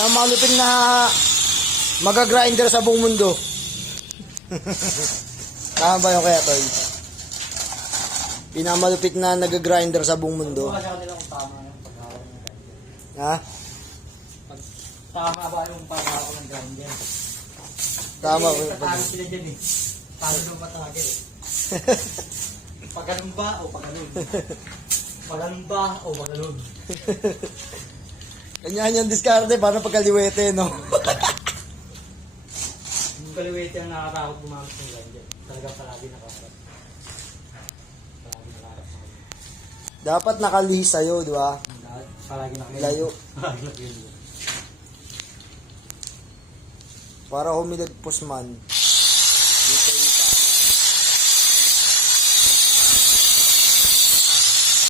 Pinamalupit na magagrinder sa buong mundo. Tama ba yung kaya, Toy? Pinamalupit na nagagrinder sa buong mundo. Kasi kanila kung tama yung paghawak ng grinder. Ha? Pag tama ba yung paghawak ng grinder? Tama ko. Patalo sila dyan eh. Talo ng matagil eh. Pagano'n ba o pagano'n? Pagano'n ba o pagano'n? Kanya-kanyang diskarte, paano pagkaliwete, no? Yung kaliwete ang nakakatakot gumamit ng grinder. Talagang palagi nakaharap. Palagi nakaharap sa kanya. Dapat nakalihis sa'yo, di ba? Palagi nakaharap. Layo. Palagi nakaharap. Para humilagpos man.